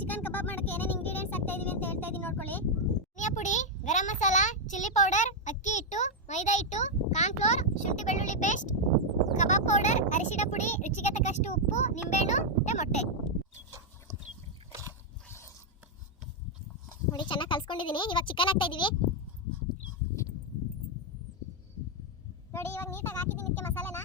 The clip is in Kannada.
ಚಿಕನ್ ಕಬಾಬ್ ಮಾಡಕ್ಕೆ ಏನೇನು ಇಂಗ್ರೀಡಿಯೆಂಟ್ಸ್ ಹಾಕ್ತಾ ಇದೀವಿ ಅಂತ ಹೇಳ್ತಾ ಇದೀನಿ ನೋಡ್ಕೊಳ್ಳಿ. ಧನಿಯಾ ಪುಡಿ, ಗರಂ ಮಸಾಲ ಚಿಲ್ಲಿ ಪೌಡರ್ ಅಕ್ಕಿ ಹಿಟ್ಟು, ಮೈದಾ ಹಿಟ್ಟು ಕಾರ್ನ್ ಫ್ಲೋರ್ ಶುಂಠಿ ಬೆಳ್ಳುಳ್ಳಿ ಪೇಸ್ಟ್ ಕಬಾಬ್ ಪೌಡರ್ ಅರಿಶಿನ ಪುಡಿ, ರುಚಿಗೆ ತಕ್ಕಷ್ಟು ಉಪ್ಪು, ನಿಂಬೆಹಣ್ಣು, ಮತ್ತು ಮೊಟ್ಟೆ. ನೋಡಿ, ಚೆನ್ನಾಗಿ ಕಲ್ಸ್ಕೊಂಡಿದ್ದೀನಿ ಇವಾಗ ಚಿಕನ್ ಹಾಕ್ತಾ ಇದೀವಿ. ನೋಡಿ, ಇವಾಗ ನೀಟಾಗಿ ಹಾಕಿದ್ದೀನಿ ಇದಕ್ಕೆ ಮಸಾಲೆನ.